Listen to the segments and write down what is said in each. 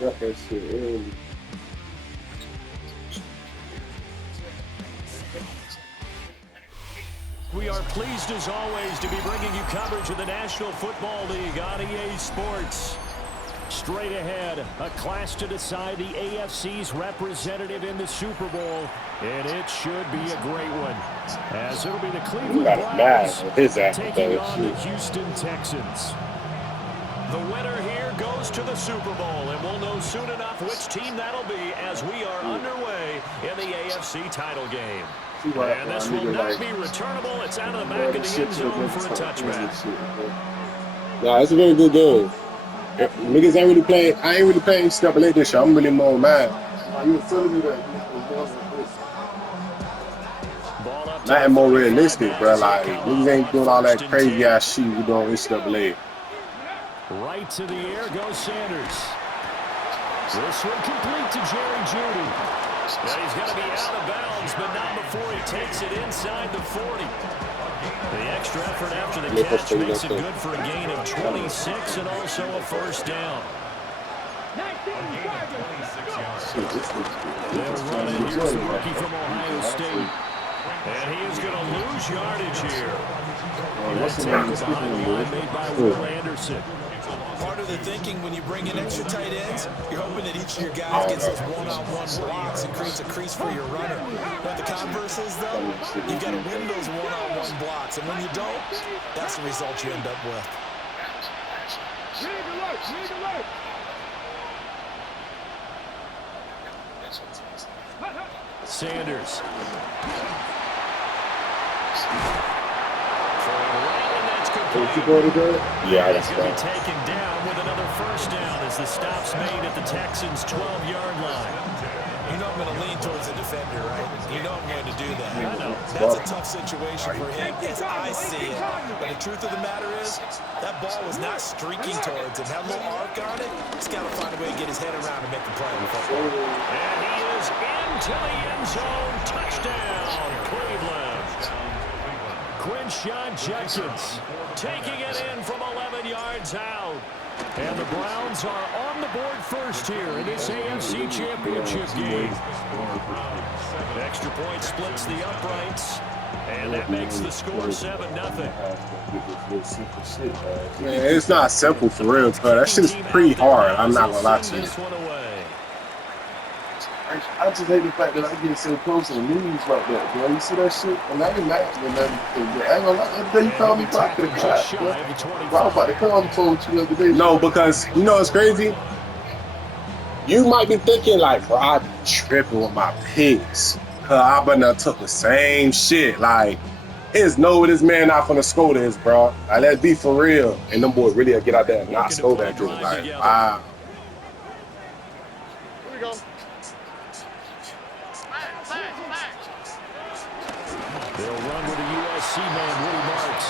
Got that shit early. We are pleased, as always, to be bringing you coverage of the National Football League on EA Sports. Straight ahead, a clash to decide the AFC's representative in the Super Bowl, and it should be a great one, as it'll be the Cleveland Browns taking on the Houston Texans. The winner here goes to the Super Bowl, and we'll know soon enough which team that'll be as we are underway in the AFC title game. And this will not be returnable. It's out of the back of the end zone for a touchback. Nah, it's a very good game. Niggas ain't really playing. I ain't really playing stuff like this shit. I'm really more mad. You were telling me that. Nothing more realistic, bro. Like, niggas ain't doing all that crazy ass shit we doing with stuff like. Right to the air goes Sanders. This one complete to Jerry Jeudy. And he's going to be out of bounds, but not before he takes it inside the 40. The extra effort after the catch makes it good for a gain of 26 and also a first down. They'll run it. Here's the rookie from Ohio State. And he is going to lose yardage here. That tackle behind the line made by Will Anderson. Part of the thinking when you bring in extra tight ends, you're hoping that each of your guys gets those one-on-one blocks and creates a crease for your runner. What the converse is, though, you've got to win those one-on-one blocks, and when you don't, that's the result you end up with. Sanders. Yeah, that's going to be taken down with another first down as the stop's made at the Texans' 12-yard line. You know I'm going to lean towards the defender, right? You know I'm going to do that. I know. That's a tough situation for him as I see it. But the truth of the matter is, that ball was not streaking towards him. Had a little arc on it. He's got to find a way to get his head around and make the play. And he is into the end zone. Touchdown, Cleveland. Quinshon Judkins taking it in from 11 yards out. And the Browns are on the board first here in this AFC Championship game. Extra point splits the uprights, and that makes the score 7-0. Man, it's not simple for real, but that shit is pretty hard. I'm not gonna lie to you. I just hate the fact that I get so close to the news like that, bro. You see that shit? And I didn't ask me nothing. I ain't gonna lie, the other day you called me back to the class, bro. I was about to come told you the other day. No, because, you know what's crazy? You might be thinking, like, bro, I be tripping with my picks. I but now took the same shit. Like, there's no way this man not gonna score this, bro. Like, let's be for real. And them boys really get out there and not score that dude. Like, wow. Here we go. They'll run with a USC man, Woody Marks.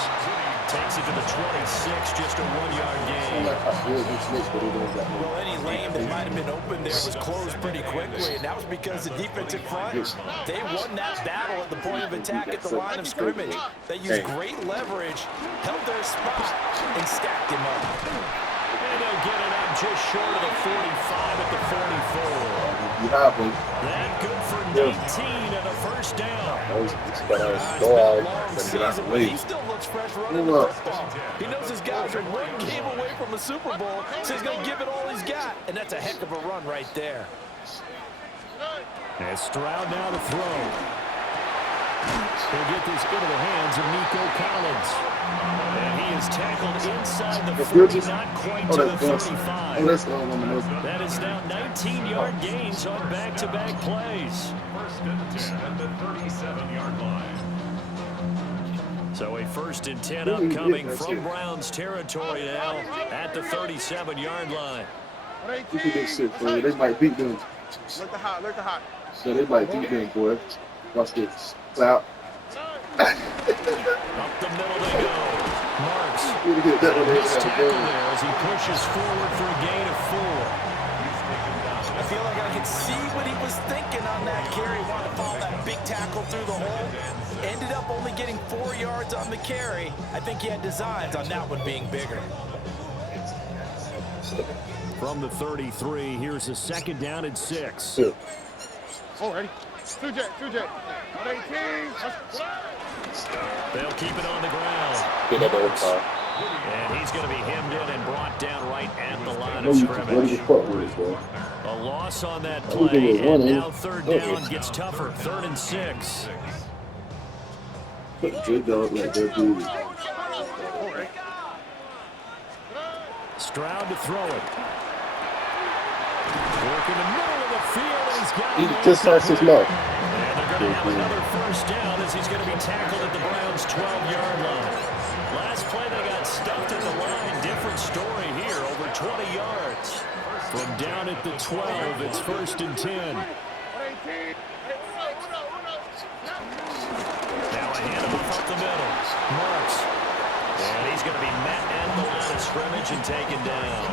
Takes it to the 26, just a 1-yard gain. Well, any lane that might have been open there was closed pretty quickly, and that was because the defensive front, they won that battle at the point of attack at the line of scrimmage. They used great leverage, held their spot, and stacked him up. And they'll get it up just short of the 45 at the 44. That good for 19 and a first down. He still looks fresh running the football. He knows his guys are one game away from a Super Bowl, so he's going to give it all he's got. And that's a heck of a run right there. And Stroud now to throw. He'll get this into the hands of Nico Collins. And he is tackled inside the 40, not quite to the 35. That is now 19-yard gains on back-to-back plays. First and 10 at the 37-yard line. So a 1st and 10 upcoming from Browns territory now at the 37-yard line. You do this shit, boy. They might beat them. Look the hot. So they might beat them, boy. Watch this. Clout. Up the middle they go. Marks. Missed tackle there as he pushes forward for a gain of 4. feel like I could see what he was thinking on that carry. Wanted to follow that big tackle through the hole. Ended up only getting 4 yards on the carry. I think he had designs on that one being bigger. From the 33, here's a 2nd down and 6. Already. 2J. 18. They'll keep it on the ground. And he's going to be hemmed in and brought down right at the line of scrimmage. A loss on that play, and now 3rd down gets tougher. 3rd and 6. Stroud to throw it. Work in the middle of the field, and he's got it. He just starts his mouth. And they're going to have another 1st down as he's going to be tackled at the Browns' 12-yard line. Last play, they got stuffed at the line. Different story here, over 20 yards. From down at the 12, it's 1st and 10. Now a handoff up the middle. Marks. And he's going to be met at the line of scrimmage and taken down.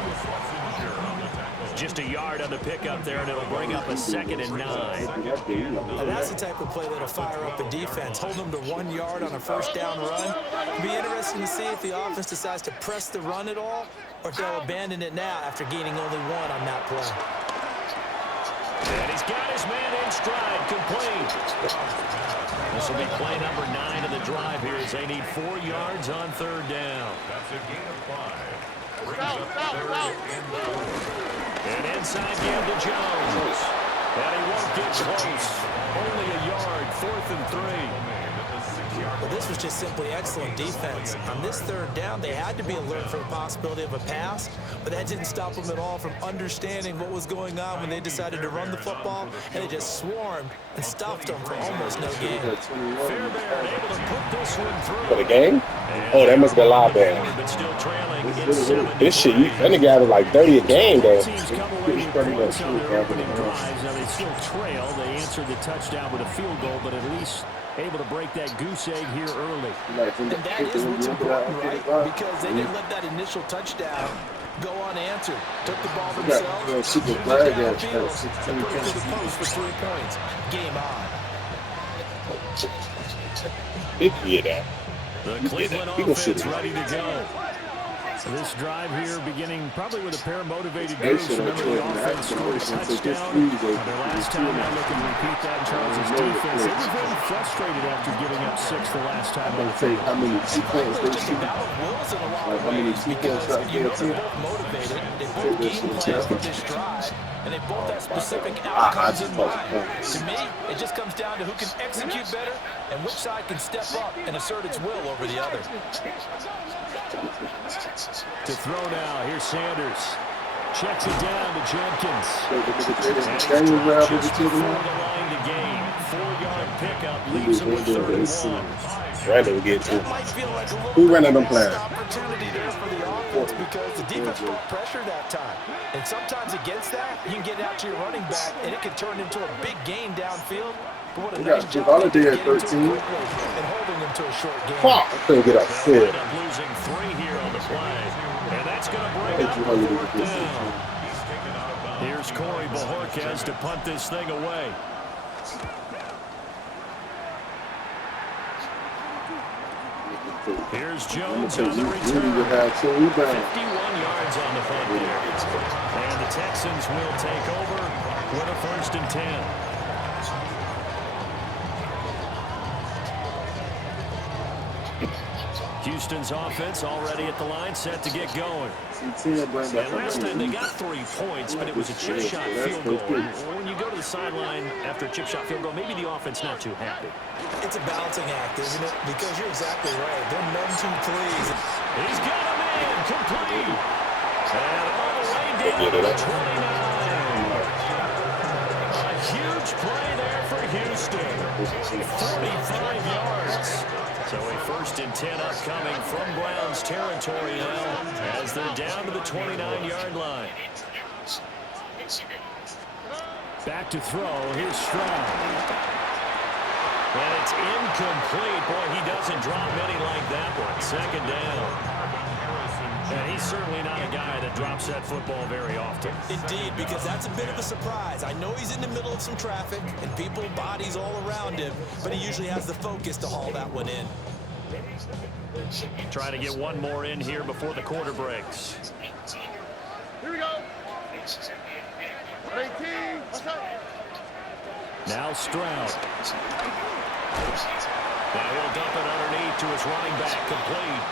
Just a yard on the pickup there, and it'll bring up a 2nd and 9. Now that's the type of play that'll fire up a defense. Hold them to 1 yard on a 1st down run. It'll be interesting to see if the offense decides to press the run at all, or if they'll abandon it now after gaining only 1 on that play. And he's got his man in stride, complete. This will be play number 9 of the drive here as they need 4 yards on 3rd down. That's a gain of 5. And inside give to Jones. And he won't get close. Only a yard, 4th and 3. Well, this was just simply excellent defense. On this 3rd down, they had to be alert for the possibility of a pass, but that didn't stop them at all from understanding what was going on when they decided to run the football, and they just swarmed and stuffed them for almost no gain. Fairbairn able to put this one through. For the game? Oh, that must have been a lot better. But still trailing in This shit, that nigga had like 30 a game, though. teams come away with points on their opening drives. Now they still trail. They answered the touchdown with a field goal, but at least able to break that goose egg here early. And that is what's important, right? Because they didn't let that initial touchdown go unanswered. Took the ball themselves, Super flag at 16 put it to the post for 3 points. Game on. Big year that. The Cleveland offense ready to go. This drive here beginning probably with a pair of motivated groups. Remember the offense scored a touchdown. Their last time out looking to repeat that in Charles' defense. They were very frustrated after giving up 6 the last time. I'm going to say how many sequence they shoot. How many sequence shots they shoot. Motivated. They both game plans for this drive, and they both have specific outcomes in mind. To me, it just comes down to who can execute better and which side can step up and assert its will over the other. To throw now, here's Sanders. Checks it down to Jenkins. Just before the line to gain. 4-yard pickup leaves him with 31. Right, we get two. Might feel like a Who ran them players? opportunity there for the offense because the defense brought pressure that time. And sometimes against that, you can get out to your running back, and it can turn into a big gain downfield. But what a nice job Holiday at getting to 13. it quickly and holding them to a short game. Fuck! I couldn't get up They'll field. end up losing 3 here on the play. And that's going to bring up 4th down. Here's Corey Bojorquez to punt this thing away. Here's Jones on the return. 51 yards on the punt there. And the Texans will take over with a 1st and 10. Houston's offense already at the line, set to get going. And last time they got 3 points, but it was a chip shot field goal. When you go to the sideline after a chip shot field goal, maybe the offense not too happy. It's a balancing act, isn't it? Because you're exactly right. They're none too pleased. He's got a man complete. And all the way down to 29. A huge play there for Houston. 45 yards. So a 1st and 10 upcoming from Browns territory now as they're down to the 29-yard line. Back to throw. Here's Stroud. And it's incomplete. Boy, he doesn't drop many like that one. 2nd down. And he's certainly not a guy that drops that football very often. Indeed, because that's a bit of a surprise. I know he's in the middle of some traffic and people, bodies all around him, but he usually has the focus to haul that one in. Trying to get one more in here before the quarter breaks. Here we go. 18. Now Stroud. Now he'll dump it underneath to his running back, complete.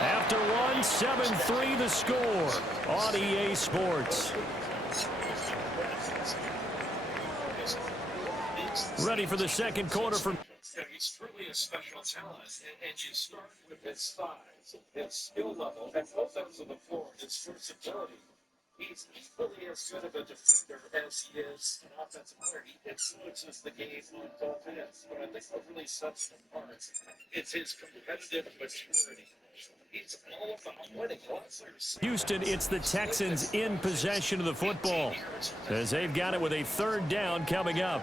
After one, 7-3 the score on EA Sports. Ready for the second quarter from... He's truly a special talent, and you start with his size, his skill level, and both ends of the floor, his versatility. He's equally as good of a defender as he is an offensive player. He influences the game on both ends. But I think what really sets him apart is his competitive maturity. He's all about winning. Houston, it's the Texans in possession of the football, as they've got it with a third down coming up.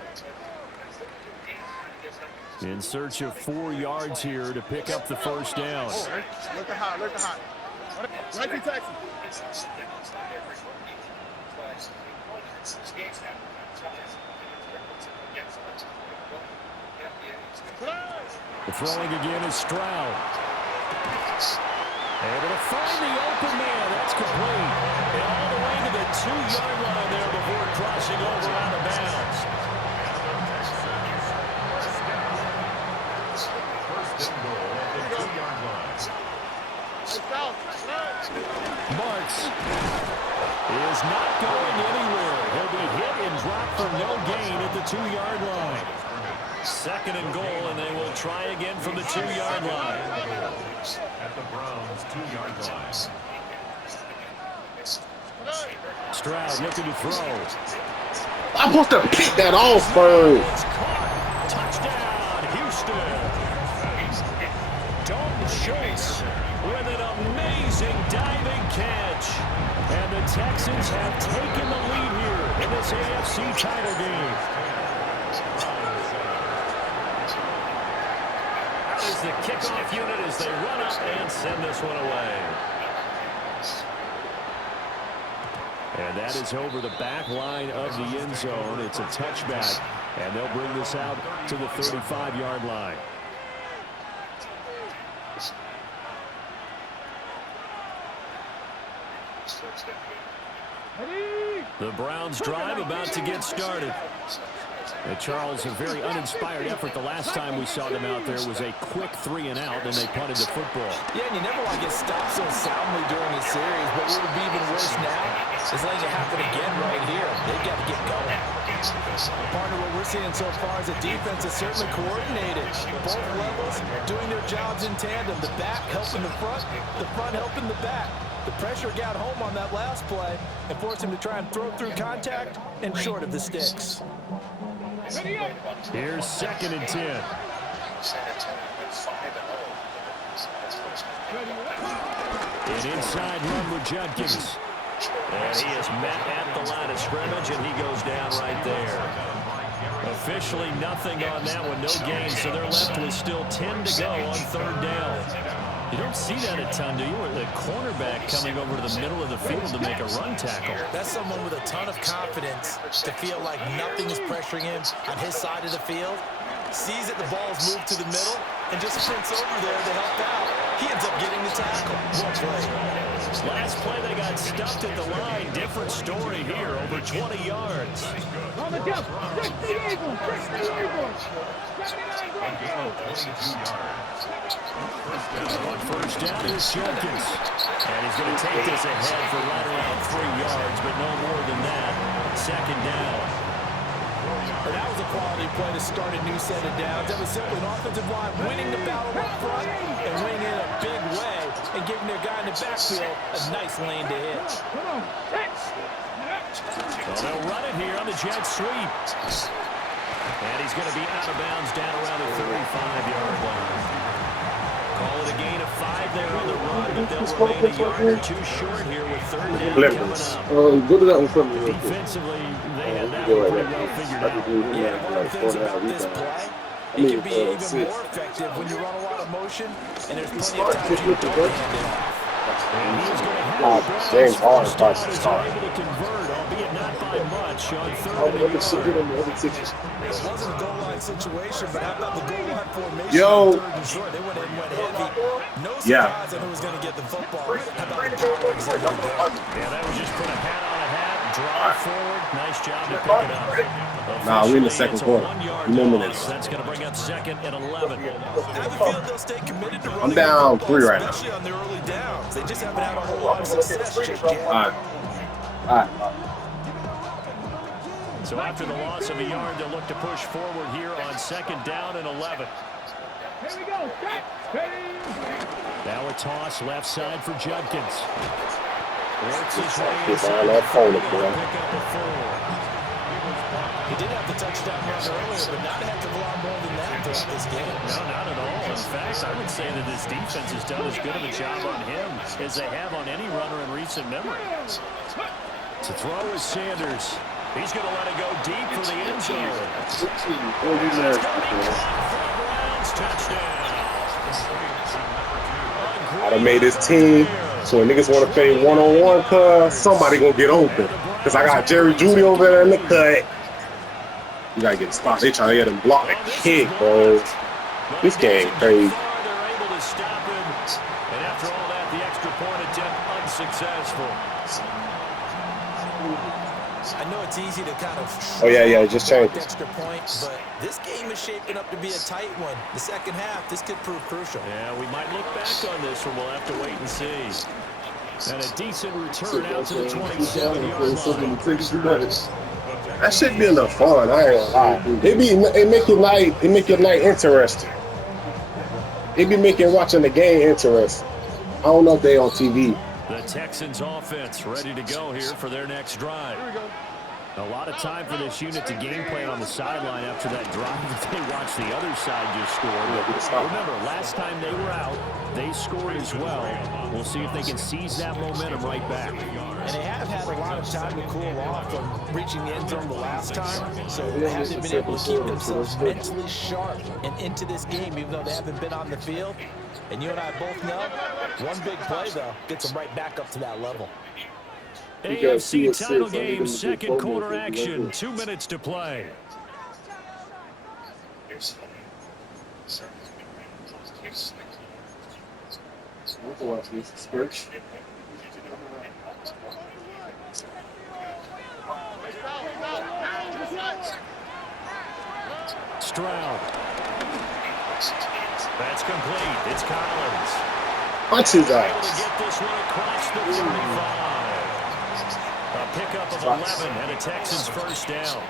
In search of 4 yards here to pick up the first down. Look at hot, look at hot. Right to Texas. The throwing again is Stroud. Able to find the open man. That's complete. And all the way to the 2-yard line there before crossing over out of bounds. Marks is not going anywhere. He'll be hit and dropped for no gain at the 2-yard line. Second and goal, and they will try again from the 2-yard line. At the Browns' 2-yard line. Stroud looking to throw. I'm supposed to pick that off, bro. It's caught. Touchdown, Houston. Dalton Schultz with an amazing diving catch. And the Texans have taken the lead here in this AFC title game. Is the kickoff unit as they run up and send this one away. And that is over the back line of the end zone. It's a touchback, and they'll bring this out to the 35-yard line. The Browns drive about to get started. Charles, a very uninspired effort. The last time we saw them out there was a quick 3-and-out, and they punted the football. Yeah, and you never want to get stopped so soundly during a series, but what would be even worse now is letting it happen again right here. They've got to get going. Partner, what we're seeing so far is the defense is certainly coordinated. Both levels doing their jobs in tandem. The back helping the front helping the back. The pressure got home on that last play and forced him to try and throw through contact and short of the sticks. Here's 2nd and 10. An inside run with Judkins. And he is met at the line of scrimmage, and he goes down right there. Officially nothing on that one, no gain, so they're left with still 10 to go on 3rd down. You don't see that a ton, do you? Or the cornerback coming over to the middle of the field to make a run tackle. That's someone with a ton of confidence to feel like nothing is pressuring him on his side of the field. Sees that the ball's moved to the middle and just sprints over there to help out. He ends up getting the tackle. Well played. Last play, they got stuffed at the line. Different story here, over 20 yards. On the jump. 60 Eagles. 60 Eagles. On first down is Jenkins. And he's going to take this ahead for right around 3 yards, but no more than that. 2nd down. But that was a quality play to start a new set of downs. That was simply an offensive line winning the battle up front and winning in a big way and giving their guy in the backfield a nice lane to hit. So they'll run it here on the jet sweep. And he's going to be out of bounds down around the 35-yard line. Call it a gain of 5 there on the run, but they'll remain a yard or 2 short here with 3rd down coming up. Go to that one for me real quick. Defensively, they had that one pretty well figured out. Yeah, one of the things about this play, it can be even more effective when you run a lot of motion and there's plenty of time to don't hand it off. James Harden starts to start. Able to convert, albeit not by much on third Oh, and the other shit hit on the other tickets. It wasn't a goal line situation, but how about the goal line formation Yo. on third and short? They went heavy. No surprise on who was going to get the football. How about the power exhibited there? Yeah, that was just put a hat on a hat, drive forward. Nice job to pick it up. Nah, we in the second quarter. Remember this. That's going to bring up second and 11. I have a feeling they'll stay committed to running I'm down the 3 right now. especially on the early downs. They just haven't had a whole lot of success just yet. All right. So after the loss of a yard, they'll look to push forward here on second down and 11. Here we go. Now a toss left side for Judkins. Works his way Get that corner, boy. pick up the 4. He did have the touchdown run earlier, but not a heck of a lot more than that throughout this game. No, not at all. In fact, I would say that this defense has done as good of a job on him as they have on any runner in recent memory. To throw is Sanders. He's going to let it go deep for the end zone. I done made this team so when niggas want to play one-on-one, cuz somebody gonna get open. Because I got Jerry Jeudy over there in the cut. You gotta get the spot. They trying to get him block the kick, bro. This game crazy. They're able to stop him. And after all that, the extra point attempt unsuccessful. I know it's easy to kind of just changed it. extra point, but this game is shaping up to be a tight one. The second half, this could prove crucial. Yeah, we might look back on this one. We'll have to wait and see. And a decent return out to the 27-yard line. That shit be enough fun. I ain't gonna lie. It make your night interesting. It be making watching the game interesting. I don't know if they on TV. The Texans offense ready to go here for their next drive. A lot of time for this unit to game plan on the sideline after that drive that they watched the other side just score. But remember, last time they were out, they scored as well. We'll see if they can seize that momentum right back. And they have had a lot of time to cool off from reaching the end zone the last time, so they haven't been able to keep themselves mentally sharp and into this game, even though they haven't been on the field. And you and I both know, one big play, though, gets them right back up to that level. AFC title game, second quarter action, 2 minutes to play. Stroud. That's complete. It's Collins. Watch his Able to eyes. get this one across the 35. A pickup of 11 and a Texans first down. And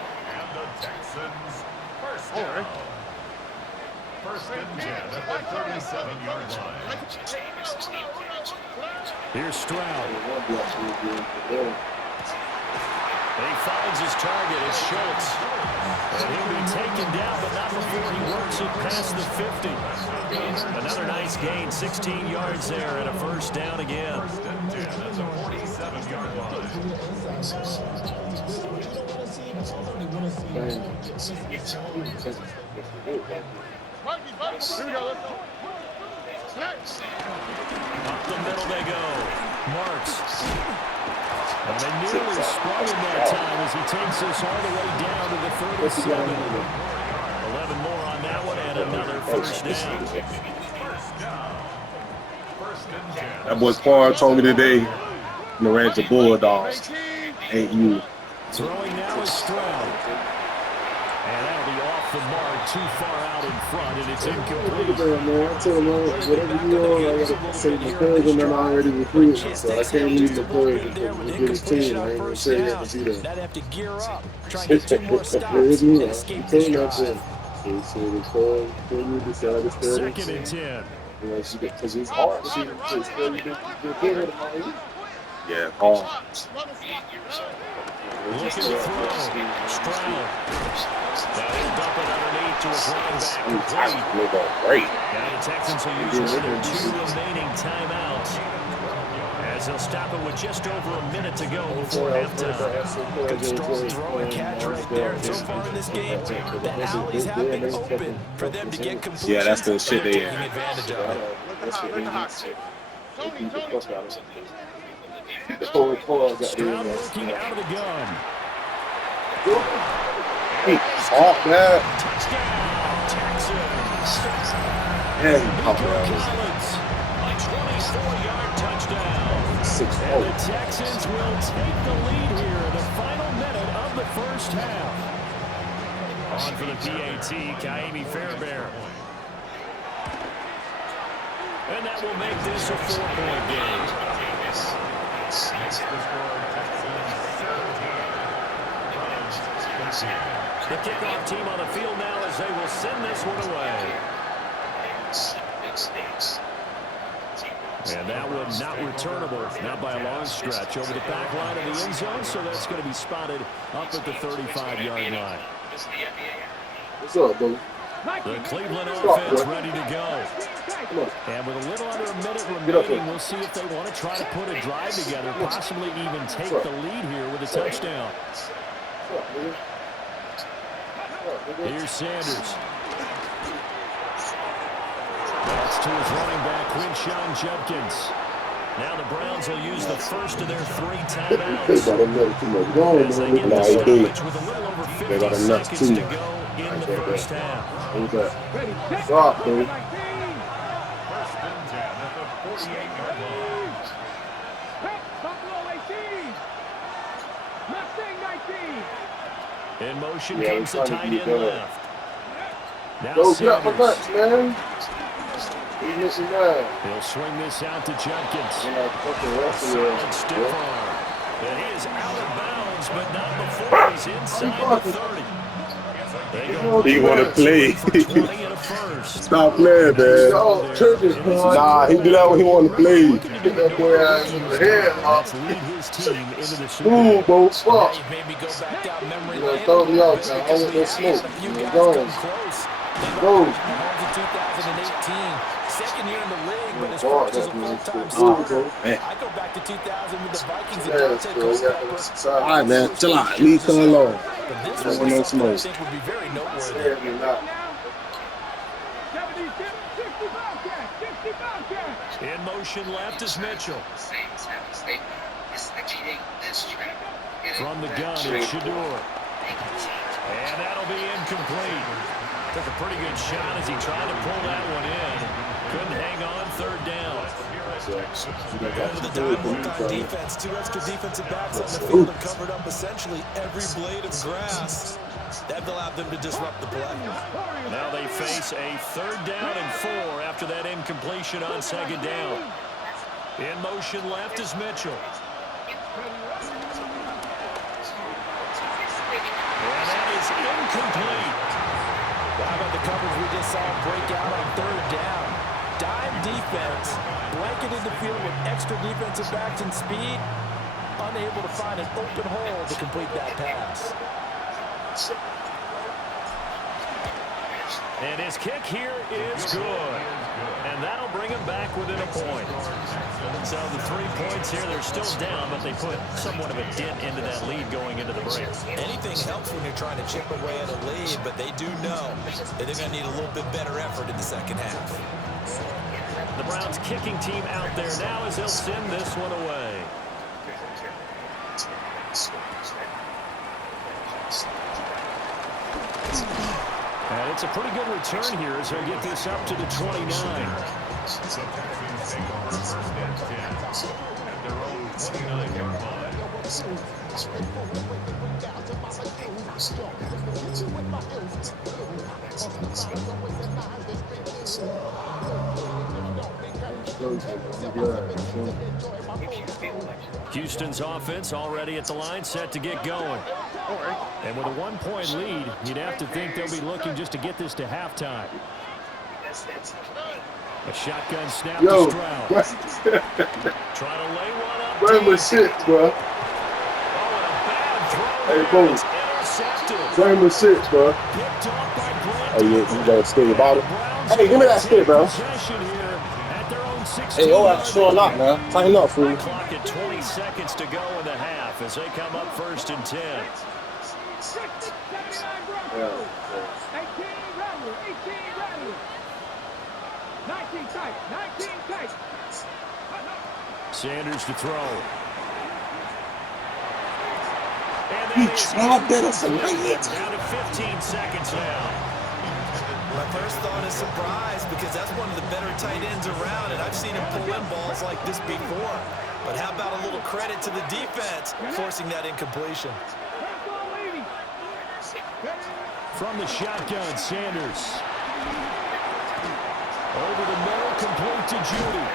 the Texans first down. First and 10 at the 37-yard line. Here's Stroud. He finds his target. It's Schultz. And he'll be taken down, but not before he works it past the 50. Another nice gain, 16 yards there, and a first down again. First and 10 at the 47-yard line. Up the middle they go. Marks. And they nearly sprung him that time as he takes us all the way down to the 37. 11 more on that one and another first down. First and 10. That boy Quan told me today, in the Ranger Bulldogs, ain't you. Throwing now is Stroud. And that'll be off the mark, too far out in front, and it's incomplete. Man, I tell him, whatever you want, I gotta say my cousin and I already recruited, so I can't leave my cousin to get his team. I ain't gonna say you have to see that. I'd have to gear up, try and get 2 more stops, and escape He this told me that drive. so the call, when you decide to start Second and 10. because it's hard. It's Yeah, Paul. Looking to throw. Stroud. Now he'll dump it underneath to his running back. Great. Now the Texans will use one of their 2 remaining timeouts, as they'll stop it with just over a minute to go before halftime. Good strong throw and catch right there. So far in this game, the alleys have been open for them to get complete. Yeah, that's the shit they taking advantage of it. Stroud working out of the gun. He caught that. Touchdown, Texans. Yeah, he caught Nico that. Collins, a 24-yard touchdown. 6-0. And the Texans will take the lead here in the final minute of the first half. On for the PAT, Kaimi Fairbairn. And that will make this a 4-point game. The kickoff team on the field now as they will send this one away. And that one not returnable, not by a long stretch, over the back line of the end zone, so that's going to be spotted up at the 35-yard line. What's up, bro? The Cleveland offense ready to go. And with a little under a minute remaining, we'll see if they want to try to put a drive together, possibly even take the lead here with a touchdown. Here's Sanders. That's to his running back, Quinshon Judkins. Now the Browns will use the first of their 3 timeouts. As they get the stoppage with a little over 50 seconds to go in the first half. Stop, dude. In motion comes the tight end left. Now Go grab my Sanders. nuts, man. He's missing that. He'll swing this out to Judkins. Solid Stiff arm. And he is out of bounds, but not before he's inside the 30. He want to play. 20 and a first. Stop playing, man. Nah, he do that when he want to play. Get that boy out in the head, Let's lead his team into the Super Boom, Bowl. bro. Fuck. You made me go back down memory You know, lane. throw me off, man. I want that smoke. You You guys know, come close. go. Mahomes in 2018, second year in the league, but his Boy, first as a that man full-time is cool, starter. bro. I go back to 2000 with the Vikings and Yes, Dante bro. We got them Culpepper. side. All right, man. Chill out. Leave her alone. But this Don't was want no something I smoke. think would be very noteworthy. Yeah, me not. In motion left is Mitchell. From the gun, it's Shador. And that'll be incomplete. Took a pretty good shot as he tried to pull that one in. Couldn't hang on, 3rd down. Over the time, worked on defense. 2 extra defensive backs on the field and covered up essentially every blade of grass. That allowed them to disrupt the play. Now they face a 3rd down and 4 after that incompletion on 2nd down. In motion left is Mitchell. And that is incomplete. How about the coverage we just saw break out on 3rd down? Dime defense, blanketed the field with extra defensive backs and speed, unable to find an open hole to complete that pass. And his kick here is good. And that'll bring him back within a point. So the 3 points here, they're still down, but they put somewhat of a dent into that lead going into the break. Anything helps when you're trying to chip away at a lead, but they do know that they're going to need a little bit better effort in the second half. The Browns kicking team out there now as they'll send this one away. And it's a pretty good return here as he'll get this up to the 29. The Texans take over 1st and 10 at their own 29-yard line. Houston's offense already at the line, set to get going. And with a 1-point lead, you'd have to think they'll be looking just to get this to halftime. A shotgun snap to Stroud. Try to lay one up. Bring my shit, bro. Oh, and a bad throw. Hey, boom. It's intercepted. Bring my shit, bro. Picked off by Grant. Oh, yeah, you gotta stay about it. Hey, give me that stick, bro. Possession here at their own 16. Hey, oh, that's showing up, man. Tighten up, fool. Clock at 20 seconds to go in the half as they come up 1st and 10. Yeah. 19 tight. Sanders to throw. He tried that as a night. Down to 15 seconds now. My first thought is surprise because that's one of the better tight ends around, and I've seen him pull in balls like this before. But how about a little credit to the defense forcing that incompletion? From the shotgun, Sanders. Over the middle, complete to Judy.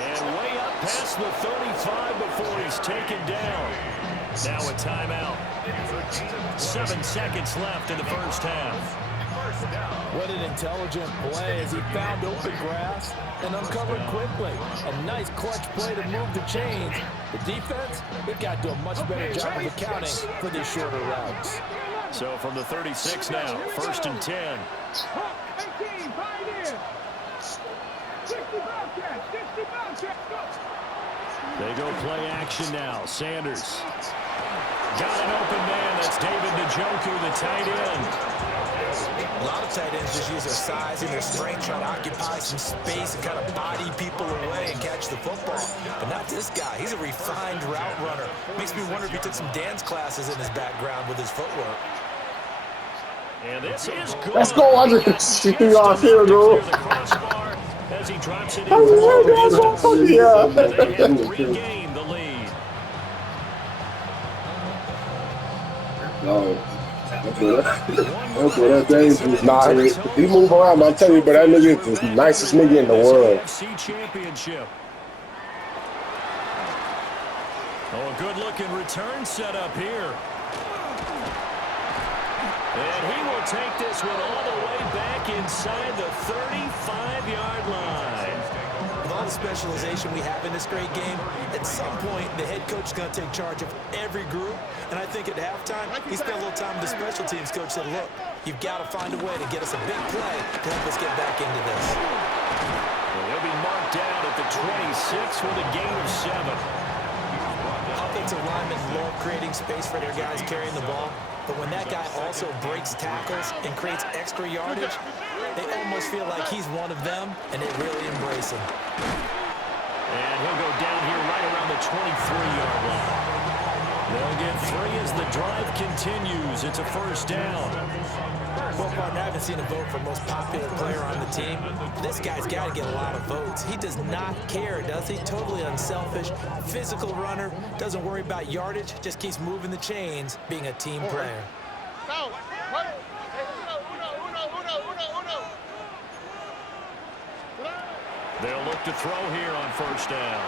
And way up past the 35 before he's taken down. Now a timeout. 7 seconds left in the first half. What an intelligent play as he found open grass and uncovered quickly. A nice clutch play to move the chains. The defense, they've got to do a much better job of accounting for these shorter routes. So from the 36 now, 1st and 10. They go play action now. Sanders. Got an open man. That's David Njoku, the tight end. A lot of tight ends just use their size and their strength, trying to occupy some space and kind of body people away and catch the football. But not this guy. He's a refined route runner. Makes me wonder if he took some dance classes in his background with his footwork. And this is good. Let's go, 160 yards here, bro. As he drops it in. Yeah. They have regained the lead. No. That's what that thing was not hit. He move around, I'm telling you, but that nigga is the nicest nigga in the world. AFC Championship. Oh, a good-looking return set up here. And he will take this one all the way back inside the 35-yard line. With all the specialization we have in this great game, at some point the head coach is going to take charge of every group. And I think at halftime, he spent a little time with the special teams coach, said, look, you've got to find a way to get us a big play to help us get back into this. Well, they'll be marked down at the 26 with a gain of 7. Offensive linemen love creating space for their guys carrying the ball. But when that guy also breaks tackles and creates extra yardage, they almost feel like he's one of them, and they really embrace him. And he'll go down here right around the 23-yard line. They'll get 3 as the drive continues. It's a first down. Well, partner, I haven't seen a vote for most popular player on the team. This guy's got to get a lot of votes. He does not care, does he? Totally unselfish, physical runner, doesn't worry about yardage, just keeps moving the chains, being a team player. They'll look to throw here on first down.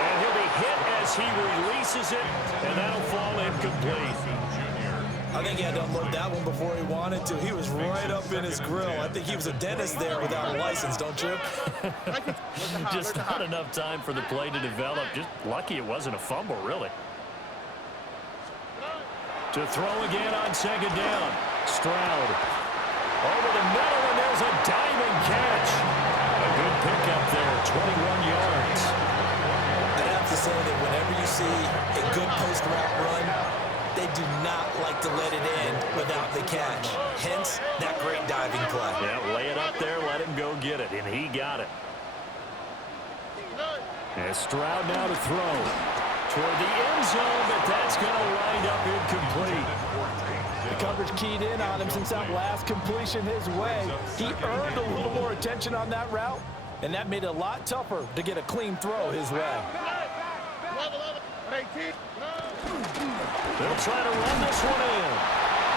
And he'll be hit as he releases it, and that'll fall incomplete. I think he had to unload that one before he wanted to. He was right up in his grill. I think he was a dentist there without a license, don't you? Just not enough time for the play to develop. Just lucky it wasn't a fumble, really. To throw again on second down. Stroud. Over the middle, and there's a diving catch. A good pickup there, 21 yards. I'd have to say that whenever you see a good post route run, they do not like to let it in without the catch. Hence, that great diving play. Yeah, lay it up there, let him go get it, and he got it. And Stroud now to throw toward the end zone, but that's going to wind up incomplete. The coverage keyed in on him since that last completion his way. He earned a little more attention on that route, and that made it a lot tougher to get a clean throw his way. They'll try to run this one in.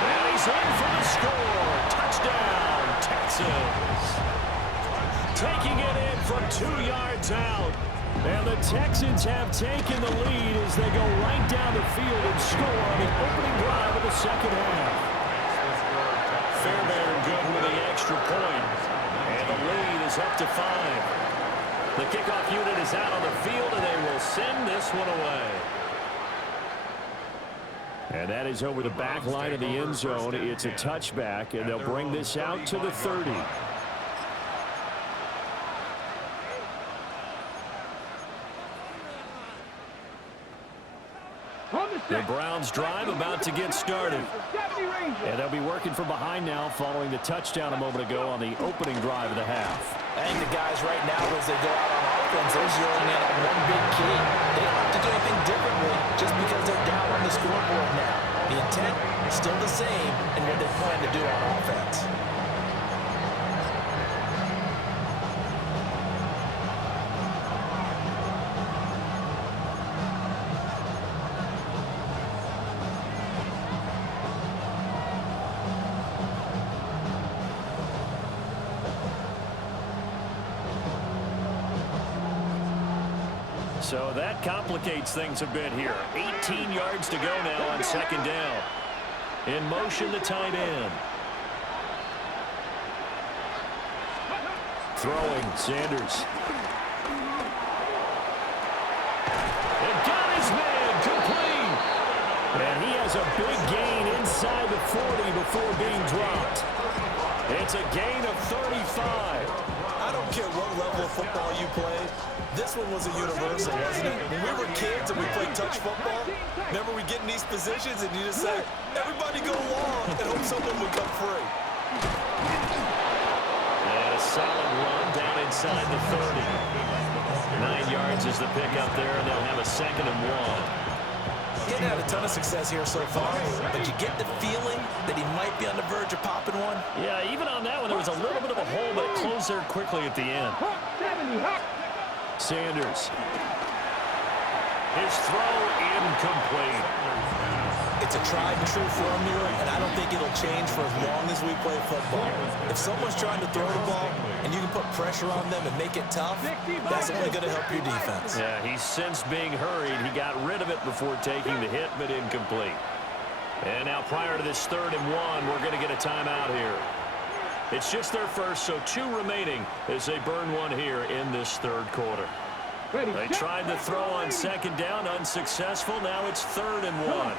And he's in for the score. Touchdown, Texans. Taking it in from 2 yards out. And the Texans have taken the lead as they go right down the field and score on the opening drive of the second half. Fairbairn good with the extra point. And the lead is up to 5. The kickoff unit is out on the field, and they will send this one away. And that is over the back line of the end zone. It's a touchback, and they'll bring this out to the 30. The Browns drive about to get started. And they'll be working from behind now following the touchdown a moment ago on the opening drive of the half. I think the guys right now, as they go out on offense, they're zeroing in on one big key. They don't have to do anything differently just because they're down on the scoreboard now. The intent is still the same in what they plan to do on offense. So that complicates things a bit here. 18 yards to go now on second down. In motion, the tight end. Throwing, Sanders. It got his man, complete. And he has a big gain inside the 40 before being dropped. It's a gain of 35. I don't care what level of football you played. This one was a universal, wasn't it? When we were kids and we played touch football, remember we get in these positions and you just say, everybody go long and hope someone would come free. And a solid run down inside the 30. 9 yards is the pickup there, and they'll have a 2nd and 1. He had a ton of success here so far, but you get the feeling that he might be on the verge of popping one. Yeah, even on that one, there was a little bit of a hole, but it closed there quickly at the end. Sanders. His throw incomplete. It's a tried and true formula, and I don't think it'll change for as long as we play football. If someone's trying to throw the ball and you can put pressure on them and make it tough, that's only going to help your defense. Yeah, he's since being hurried. He got rid of it before taking the hit, but incomplete. And now prior to this 3rd and 1, we're going to get a timeout here. It's just their first, so 2 remaining as they burn one here in this 3rd quarter. They tried to throw on 2nd down, unsuccessful. Now it's 3rd and 1.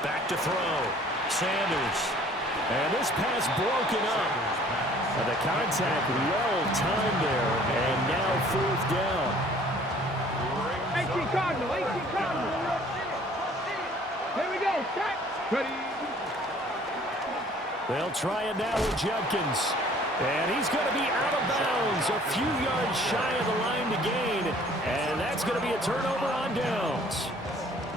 Back to throw. Sanders. And this pass broken up. And the contact well timed there. And now 4th down. 18 Cardinal, 18 Cardinal. Here we go. Ready. They'll try it now with Judkins. And he's going to be out of bounds, a few yards shy of the line to gain. And that's going to be a turnover on downs.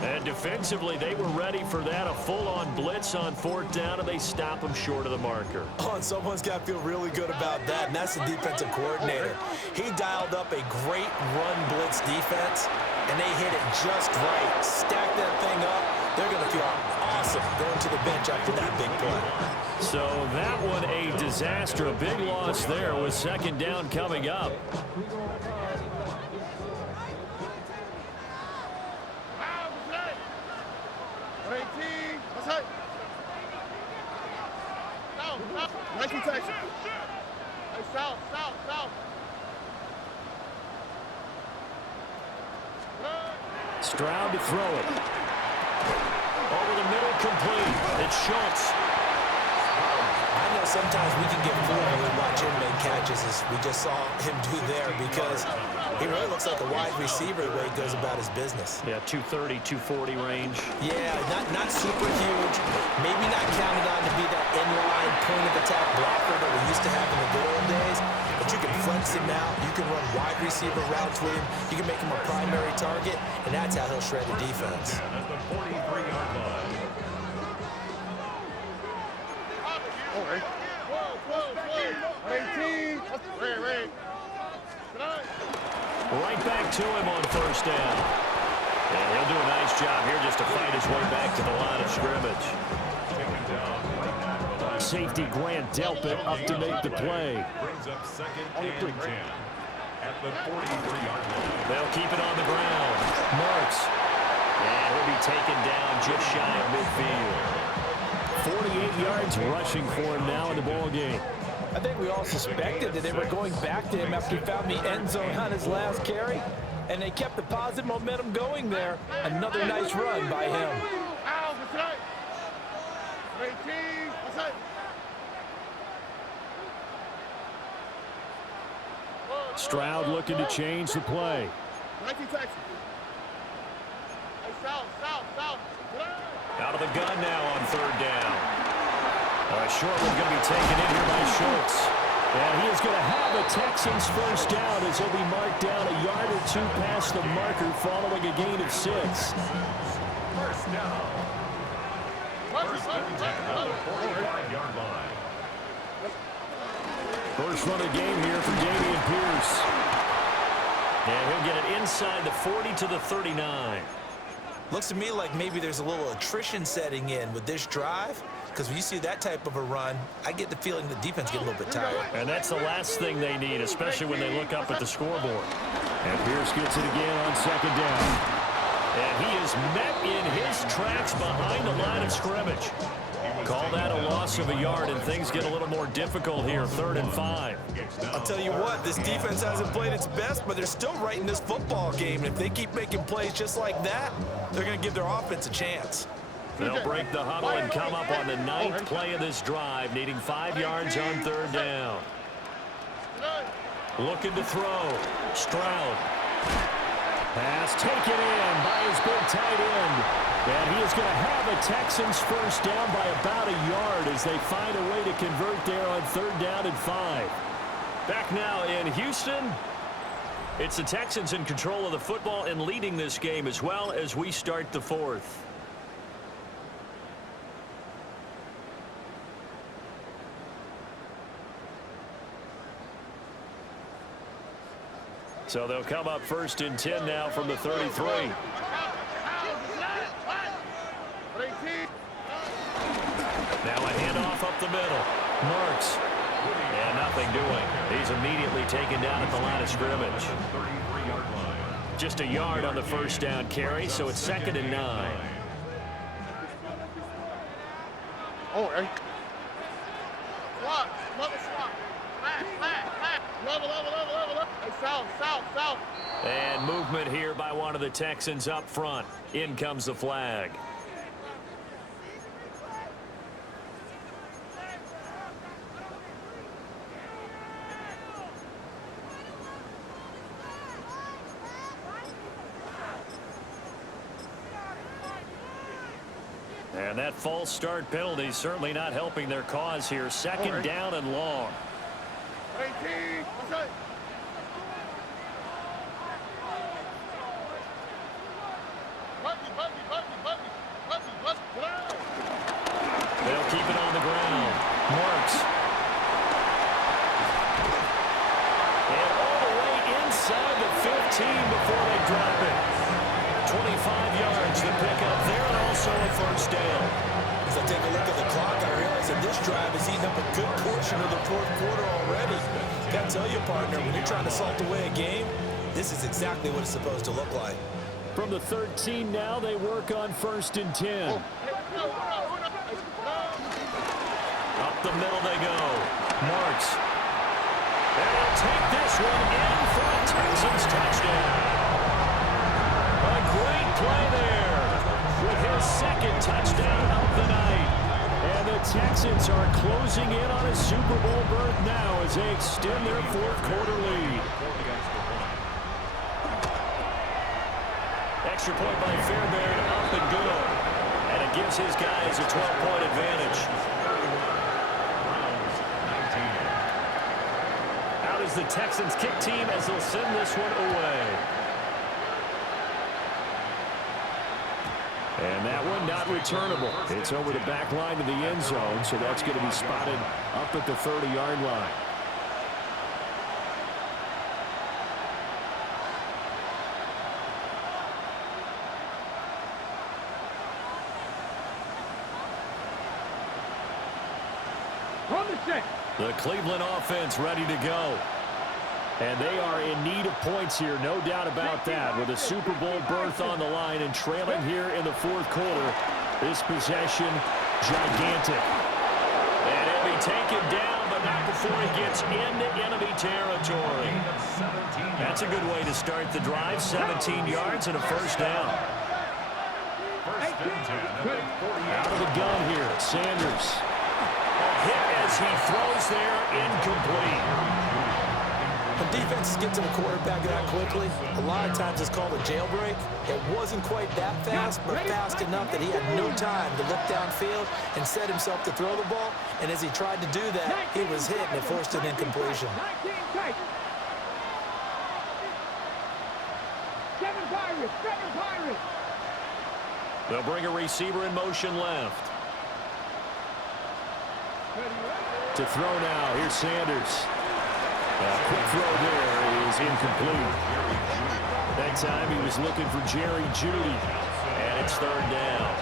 And defensively, they were ready for that, a full-on blitz on 4th down, and they stop him short of the marker. Oh, and someone's got to feel really good about that, and that's the defensive coordinator. He dialed up a great run blitz defense, and they hit it just right. Stack that thing up. They're going to feel awesome going to the bench after that big play. So that one a disaster, a big loss there with 2nd down coming up. Stroud to throw it. Over the middle, complete. It's Schultz. I know sometimes we can get fooled when we watch him make catches, as we just saw him do there, because he really looks like a wide receiver the way he goes about his business. Yeah, 230, 240 range. Yeah, not super huge. Maybe not counted on to be that inline point-of-attack blocker that we used to have in the good old days, but you can flex him out. You can run wide receiver routes with him. You can make him a primary target, and that's how he'll shred the defense. At the 43-yard line. Right back to him on 1st down. And he'll do a nice job here just to fight his way back to the line of scrimmage. Safety Grant Delpit up to make the play. Brings up 2nd and 10 at the 43-yard line. They'll keep it on the ground. Marks. And he'll be taken down just shy of midfield. 48 yards rushing for him now in the ball game. I think we all suspected that they were going back to him after he found the end zone on his last carry, and they kept the positive momentum going there. Another nice run by him. Stroud looking to change the play. Out of the gun now on 3rd down. Short one going to be taken in here by Schultz. And he is going to Texans first down as he'll be marked down a yard or two past the marker following a gain of 6. First down. First and 10 on the 45-yard line. First run of the game here for Dameon Pierce. And he'll get it inside the 40 to the 39. Looks to me like maybe there's a little attrition setting in with this drive, because when you see that type of a run, I get the feeling the defense get a little bit tired. And that's the last thing they need, especially when they look up at the scoreboard. And Pierce gets it again on second down. And he is met in his tracks behind the line of scrimmage. Call that a loss of a yard, and things get a little more difficult here, 3rd and 5. I'll tell you what, this defense hasn't played its best, but they're still right in this football game. And if they keep making plays just like that, they're going to give their offense a chance. They'll break the huddle and come up on the 9th play of this drive, needing 5 yards on 3rd down. Looking to throw. Stroud. Pass taken in by his big tight end. And he is going to have a Texans first down by about a yard as they find a way to convert there on 3rd down and 5. Back now in Houston. It's the Texans in control of the football and leading this game as well as we start the 4th. So they'll come up 1st and 10 now from the 33. Now a handoff up the middle. Marks. And nothing doing. He's immediately taken down at the line of scrimmage. Just a yard on the first down carry, so it's 2nd and 9. Oh, hey. Swap. Level swap. Flat. Level. Hey, south. And movement here by one of the Texans up front. In comes the flag. And that false start penalty certainly not helping their cause here. 2nd down and long. 18. They'll keep it on the ground. Marks. And all the way inside the 15 before they drop it. 25 yards to pick up there, and also a first down. As I take a look at the clock, I realize that this drive is eating up a good portion of the 4th quarter already. Got to tell you, partner, when you're trying to salt away a game, this is exactly what it's supposed to look like. From the 13 now, they work on 1st and 10. Up the middle they go. Marks. And they'll take this one in for a Texans touchdown. A great play there with his 2nd touchdown of the night. And the Texans are closing in on a Super Bowl berth now as they extend their 4th quarter lead. Extra point by Fairbairn, up and good. And it gives his guys a 12-point advantage. Out is the Texans kick team as they'll send this one away. And that one not returnable. It's over the back line of the end zone, so that's going to be spotted up at the 30-yard line. The Cleveland offense ready to go. And they are in need of points here, no doubt about that. With a Super Bowl berth on the line and trailing here in the 4th quarter, this possession, gigantic. And he'll be taken down, but not before he gets into enemy territory. That's a good way to start the drive. 17 yards and a first down. Out of the gun here, Sanders. A hit as he throws there, incomplete. When defenses get to the quarterback that quickly, a lot of times it's called a jailbreak. It wasn't quite that fast, but fast enough that he had no time to look downfield and set himself to throw the ball. And as he tried to do that, he was hit and it forced an incompletion. They'll bring a receiver in motion left. To throw now, here's Sanders. A quick throw there is incomplete. That time he was looking for Jerry Jeudy, and it's third down.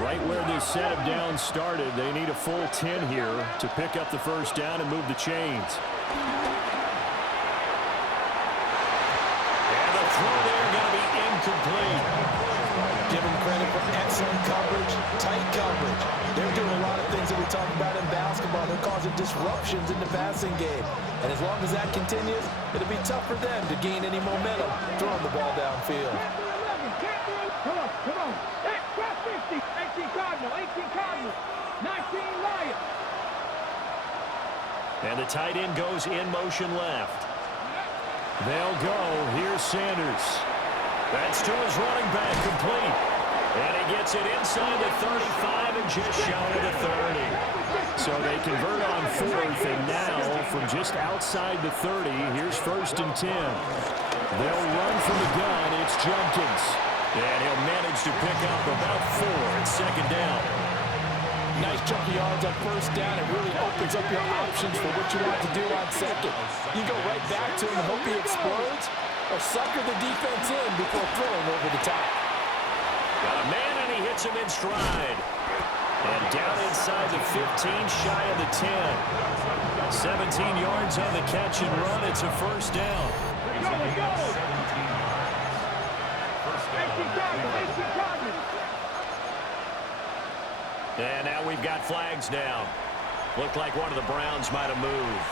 Right where this set of downs started, they need a full 10 here to pick up the first down and move the chains. And the throw there going to be incomplete. Give them credit for excellent coverage, tight coverage. They're doing a lot of things that we talk about in basketball. They're causing disruptions in the passing game. And as long as that continues, it'll be tough for them to gain any momentum throwing the ball downfield. Come on. Hey, cross 50. 18 Cardinal, 19 Lions. And the tight end goes in motion left. They'll go. Here's Sanders. That's to his running back, complete. And he gets it inside the 35 and just shy of the 30. So they convert on fourth, and now from just outside the 30, here's first and 10. They'll run from the gun. It's Jenkins. And he'll manage to pick up about 4 at second down. Nice chunk of yards on first down. It really opens up your options for what you want to do on second. You go right back to him and hope he explodes, or sucker the defense in before throwing over the top. Got a man, and he hits him in stride. And down inside the 15, shy of the 10. 17 yards on the catch and run. It's a first down. Let's go. And now we've got flags down. Looked like one of the Browns might have moved.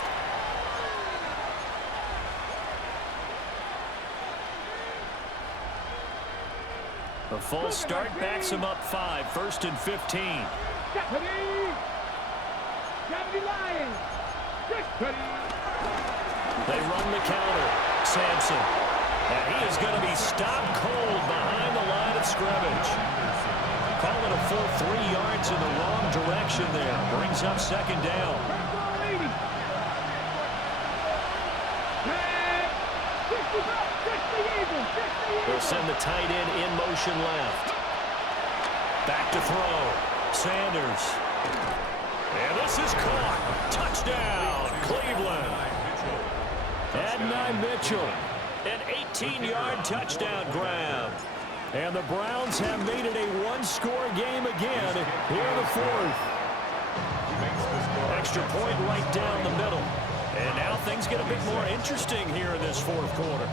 A false start backs him up 5. First and 15. They run the counter. Sampson. And he is going to be stopped cold behind the line of scrimmage. Call it a full 3 yards in the wrong direction there. Brings up second down. They'll send the tight end in motion left. Back to throw. Sanders. And this is caught. Touchdown, Cleveland. Adonai Mitchell. An 18-yard touchdown grab. And the Browns have made it a one-score game again here in the fourth. Extra point right down the middle. And now things get a bit more interesting here in this fourth quarter.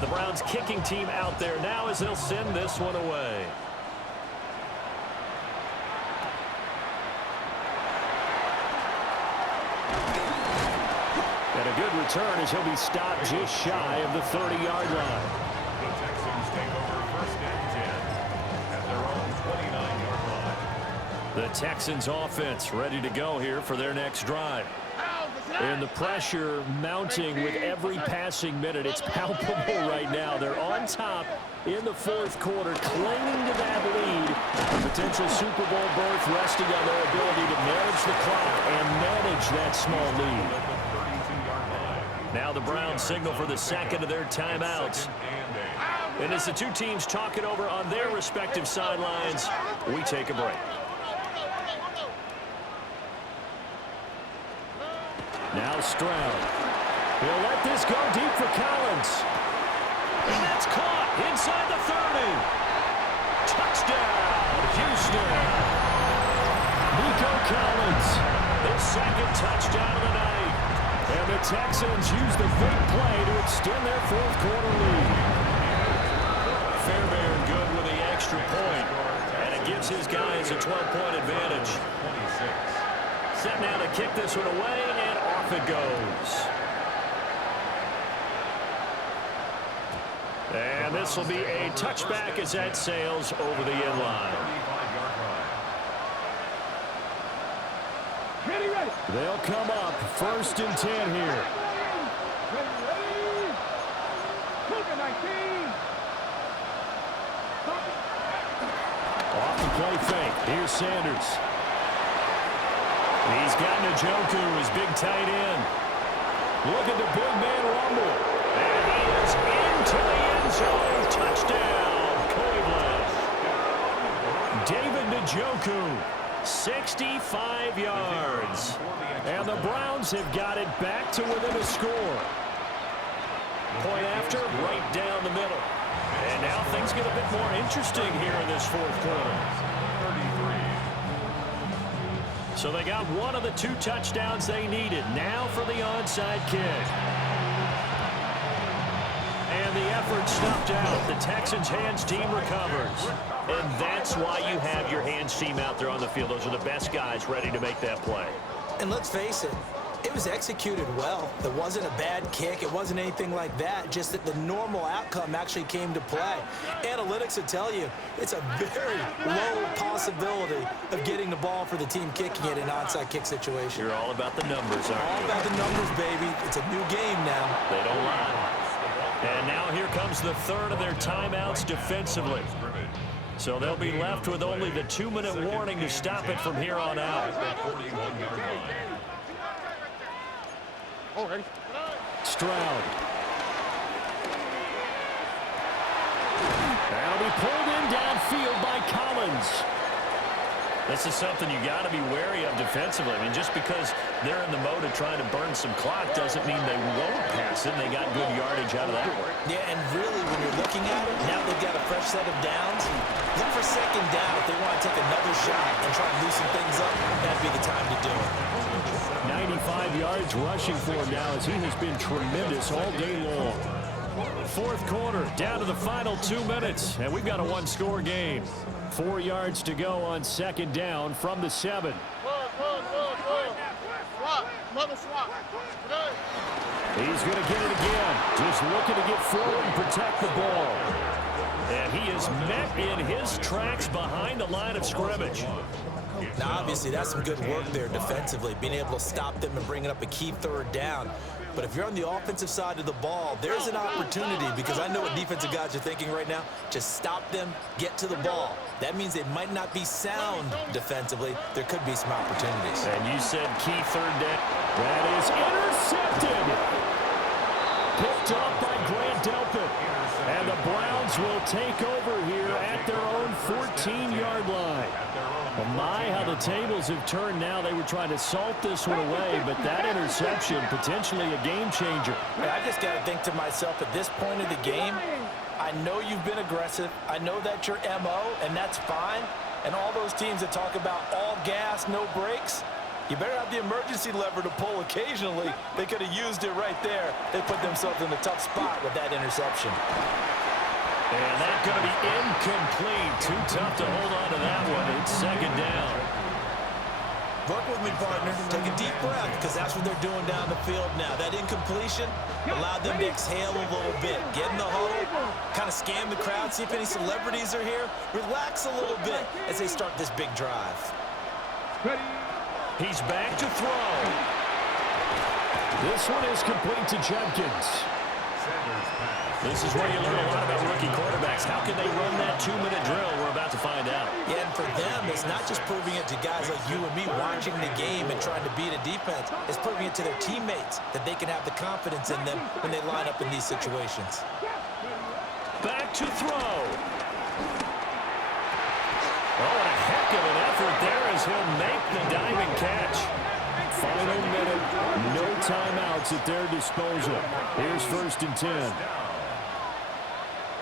The Browns kicking team out there now as they'll send this one away. And a good return as he'll be stopped just shy of the 30-yard line. The Texans take over first and 10 at their own 29-yard line. The Texans offense ready to go here for their next drive. And the pressure mounting with every passing minute. It's palpable right now. They're on top in the fourth quarter, clinging to that lead. A potential Super Bowl berth resting on their ability to manage the clock and manage that small lead. Now the Browns signal for the second of their timeouts. And as the two teams talk it over on their respective sidelines, we take a break. Now Stroud. He'll let this go deep for Collins. And that's caught inside the 30. Touchdown, Houston. Nico Collins, his second touchdown of the night. And the Texans use the big play to extend their fourth quarter lead. Fairbairn good with the extra point. And it gives his guys a 12-point advantage. Set now to kick this one away, and off it goes. And this will be a touchback as that sails over the end line. Ready. They'll come up 1st and 10 here. Ready. Look at 19. Off the play fake. Here's Sanders. He's got Njoku, his big tight end. Look at the big man rumble. And he is into the end zone. Touchdown, Cleveland. David Njoku, 65 yards. And the Browns have got it back to within a score. Point after, right down the middle. And now things get a bit more interesting here in this 4th quarter. So they got one of the 2 touchdowns they needed. Now for the onside kick. And the effort snuffed out. The Texans' hands team recovers. And that's why you have your hands team out there on the field. Those are the best guys ready to make that play. And let's face it, it was executed well. It wasn't a bad kick. It wasn't anything like that. Just that the normal outcome actually came to play. Analytics will tell you it's a very low possibility of getting the ball for the team kicking it in an onside kick situation. You're all about the numbers, aren't you? All about the numbers, baby. It's a new game now. They don't lie. And now here comes the 3rd of their timeouts defensively. So they'll be left with only the 2-minute warning to stop it from here on out. Stroud. That'll be pulled in downfield by Collins. This is something you got to be wary of defensively. I mean, just because they're in the mode of trying to burn some clock doesn't mean they won't pass it. They got good yardage out of that one. Yeah, and really, when you're looking at it, now they've got a fresh set of downs. Look for 2nd down if they want to take another shot and try and loosen things up. That'd be the time to do it. 95 yards rushing for him now as he has been tremendous all day long. 4th quarter, down to the final 2 minutes, and we've got a 1-score game. 4 yards to go on 2nd down from the 7. He's going to get it again. Just looking to get forward and protect the ball. And he is met in his tracks behind the line of scrimmage. Now, obviously, that's some good work there defensively, being able to stop them and bringing up a key 3rd down. But if you're on the offensive side of the ball, there's an opportunity, because I know what defensive guys are thinking right now. Just stop them, get to the ball. That means they might not be sound defensively. There could be some opportunities. And you said key 3rd down. That is intercepted. Picked off by Grant Delpit. And the Browns will take over here at their own 14-yard line. Well, my, how the tables have turned now. They were trying to salt this one away, but that interception, potentially a game changer. I just got to think to myself, at this point of the game, I know you've been aggressive. I know that's your MO, and that's fine. And all those teams that talk about all gas, no brakes, you better have the emergency lever to pull occasionally. They could have used it right there. They put themselves in a tough spot with that interception. And that's going to be incomplete. Too tough to hold on to that one. It's 2nd down. Work with me, partner. Take a deep breath, because that's what they're doing down the field now. That incompletion allowed them to exhale a little bit. Get in the huddle, kind of scan the crowd, see if any celebrities are here. Relax a little bit as they start this big drive. He's back to throw. This one is complete to Judkins. This is where you learn a lot about rookie quarterbacks. How can they run that 2-minute drill? We're about to find out. Yeah, and for them, it's not just proving it to guys like you and me watching the game and trying to beat a defense. It's proving it to their teammates that they can have the confidence in them when they line up in these situations. Back to throw. Oh, and a heck of an effort there as he'll make the diving catch. Final minute, no timeouts at their disposal. Here's 1st and 10.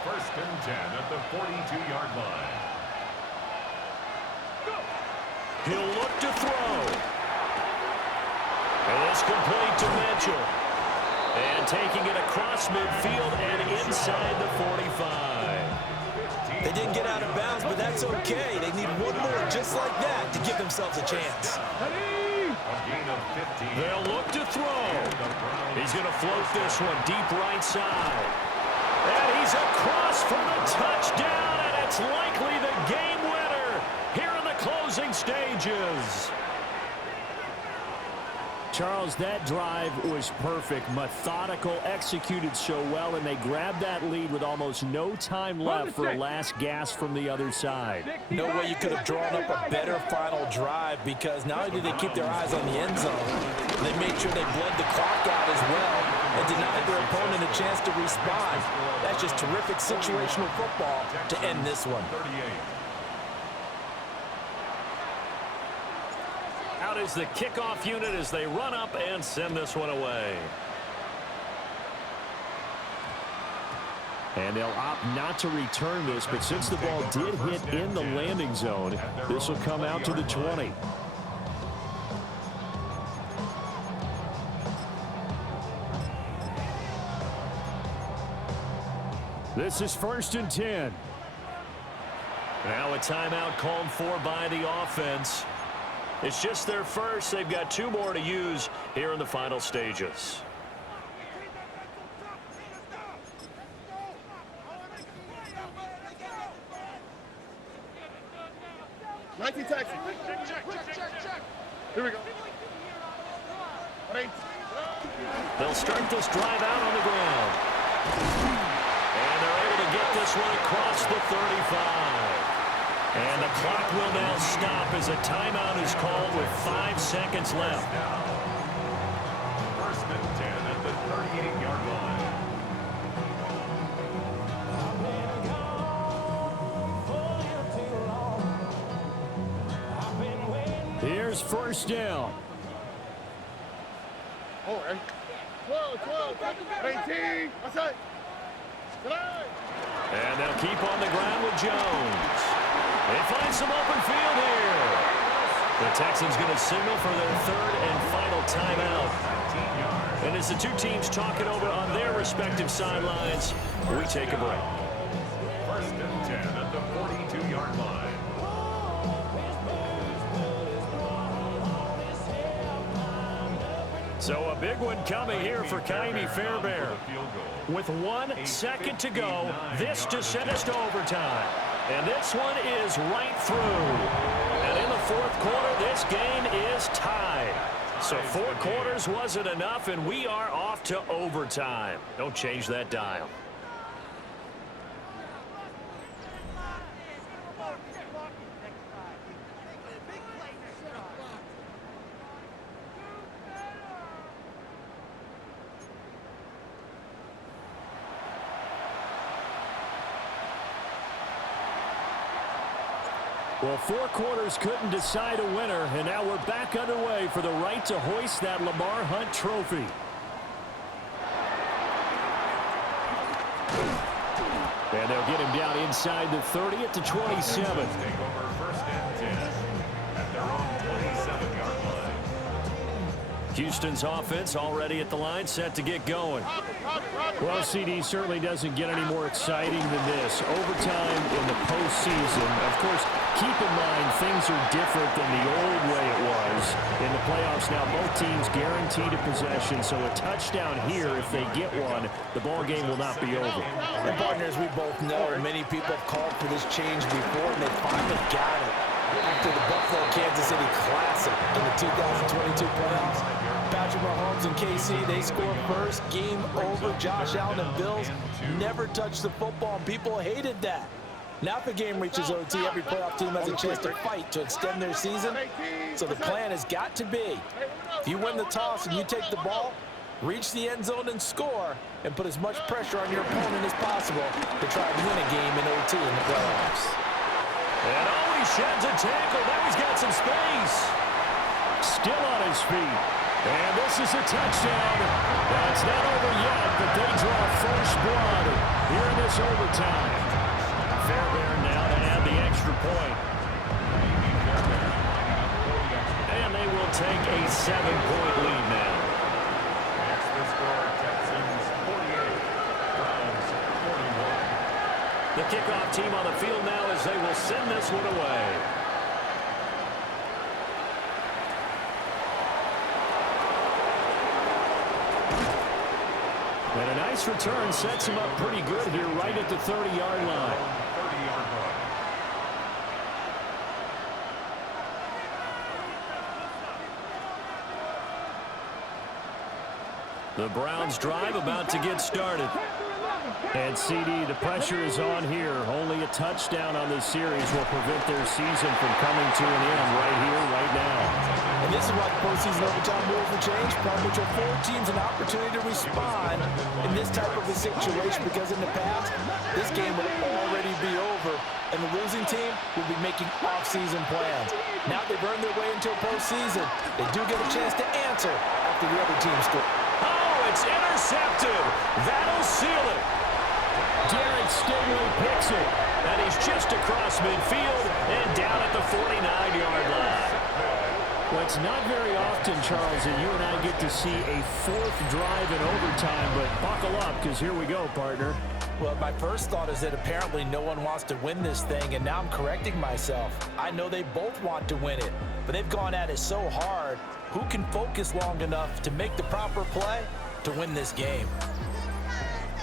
1st and 10 at the 42-yard line. He'll look to throw. And it's complete to Mitchell. And taking it across midfield and inside the 45. They didn't get out of bounds, but that's okay. They need one more just like that to give themselves a chance. They'll look to throw. He's going to float this one deep right side. And he's across for the touchdown, and it's likely the game winner here in the closing stages. Charles, that drive was perfect, methodical, executed so well, and they grabbed that lead with almost no time left for a last gasp from the other side. No way you could have drawn up a better final drive, because not only did they keep their eyes on the end zone, they made sure they bled the clock out as well and denied their opponent a chance to respond. That's just terrific situational football to end this one. Out is the kickoff unit as they run up and send this one away. And they'll opt not to return this, but since the ball did hit in the landing zone, this will come out to the 20. This is 1st and 10. Now a timeout called for by the offense. It's just their first. They've got 2 more to use here in the final stages. Here we go. They'll start this drive out on the ground. And they're able to get this one across the 35. And the clock will now stop as a timeout is called with 5 seconds left. 1st and 10 at the 38-yard line. Here's 1st down. All right. 12, 18. What's that? And they'll keep on the ground with Jones. They find some open field here. The Texans going to signal for their 3rd and final timeout. And as the 2 teams talk it over on their respective sidelines, we take a break. 1st and 10 at the 42-yard line. So a big one coming here for Kaimi Fairbairn. With 1 second to go, this to send us to overtime. And this one is right through. And in the 4th quarter, this game is tied. So 4 quarters wasn't enough, and we are off to overtime. Don't change that dial. Well, 4 quarters couldn't decide a winner, and now we're back underway for the right to hoist that Lamar Hunt trophy. And they'll get him down inside the 30 at the 27. Take over 1st and 10 at their own 27-yard line. Houston's offense already at the line, set to get going. Well, CD certainly doesn't get any more exciting than this. Overtime in the postseason. Of course, keep in mind things are different than the old way it was. In the playoffs now, both teams guaranteed a possession, so a touchdown here, if they get one, the ball game will not be over. And partners, we both know many people have called for this change before, and they finally got it. After the Buffalo-Kansas City Classic in the 2022 playoffs, Patrick Mahomes and KC, they scored first, game over. Josh Allen and Bills never touched the football, and people hated that. Now if the game reaches OT, every playoff team has a chance to fight to extend their season. So the plan has got to be, if you win the toss and you take the ball, reach the end zone and score, and put as much pressure on your opponent as possible to try and win a game in OT in the playoffs. And he sheds a tackle. Now he's got some space. Still on his feet. And this is a touchdown. Now it's not over yet, but they draw first blood here in this overtime. Fairbairn now to add the extra point. And they will take a 7-point lead now. That's the score. Texans 48, Browns 41. The kickoff team on the field now as they will send this one away. And a nice return sets him up pretty good here right at the 30-yard line. 30-yard line. The Browns drive about to get started. And CD, the pressure is on here. Only a touchdown on this series will prevent their season from coming to an end right here, right now. And this is why the postseason overtime rules will change, which will afford teams an opportunity to respond in this type of a situation, because in the past, this game would already be over, and the losing team will be making off-season plans. Now they've earned their way until postseason. They do get a chance to answer after the other team scores. Oh, it's intercepted. That'll seal it. Derek Stingley picks it, and he's just across midfield and down at the 49-yard line. Well, it's not very often, Charles, that you and I get to see a fourth drive in overtime, but buckle up, because here we go, partner. Well, my first thought is that apparently no one wants to win this thing, and now I'm correcting myself. I know they both want to win it, but they've gone at it so hard. Who can focus long enough to make the proper play to win this game?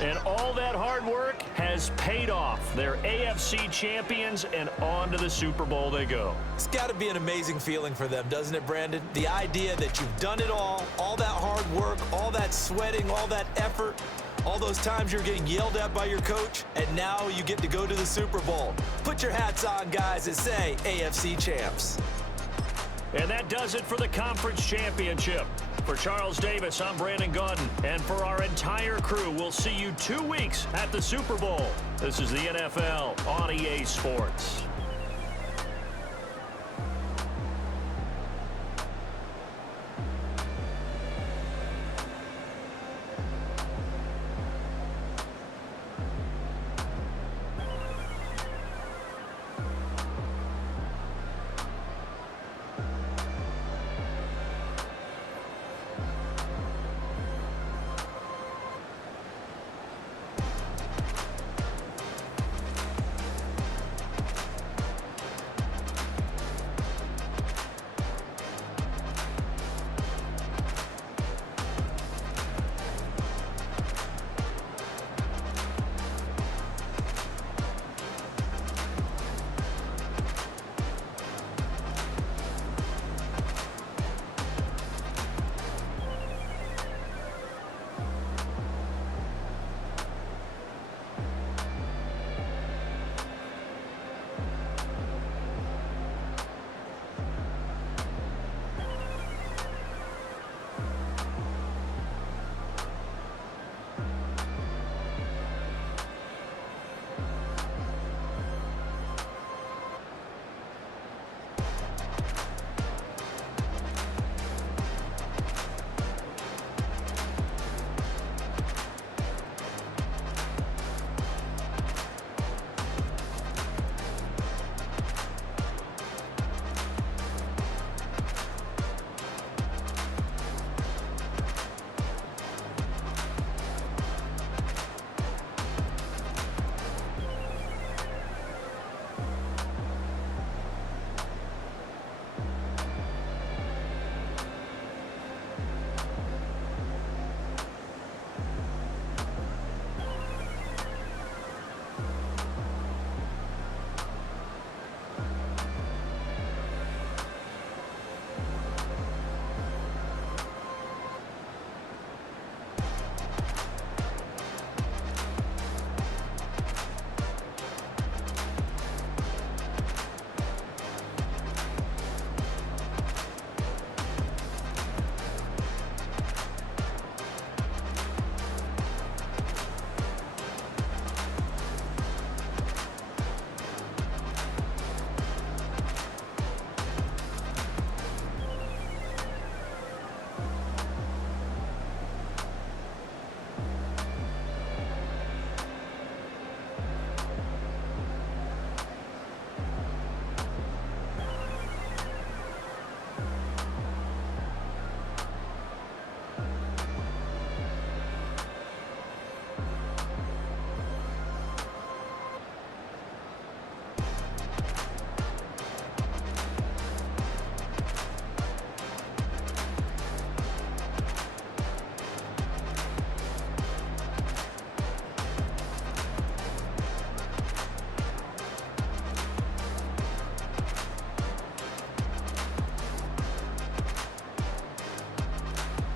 And all that hard work has paid off. They're AFC champions, and on to the Super Bowl they go. It's got to be an amazing feeling for them, doesn't it, Brandon? The idea that you've done it all that hard work, all that sweating, all that effort, all those times you're getting yelled at by your coach, and now you get to go to the Super Bowl. Put your hats on, guys, and say AFC champs. And that does it for the conference championship. For Charles Davis, I'm Brandon Gaudin. And for our entire crew, we'll see you 2 weeks at the Super Bowl. This is the NFL on EA Sports.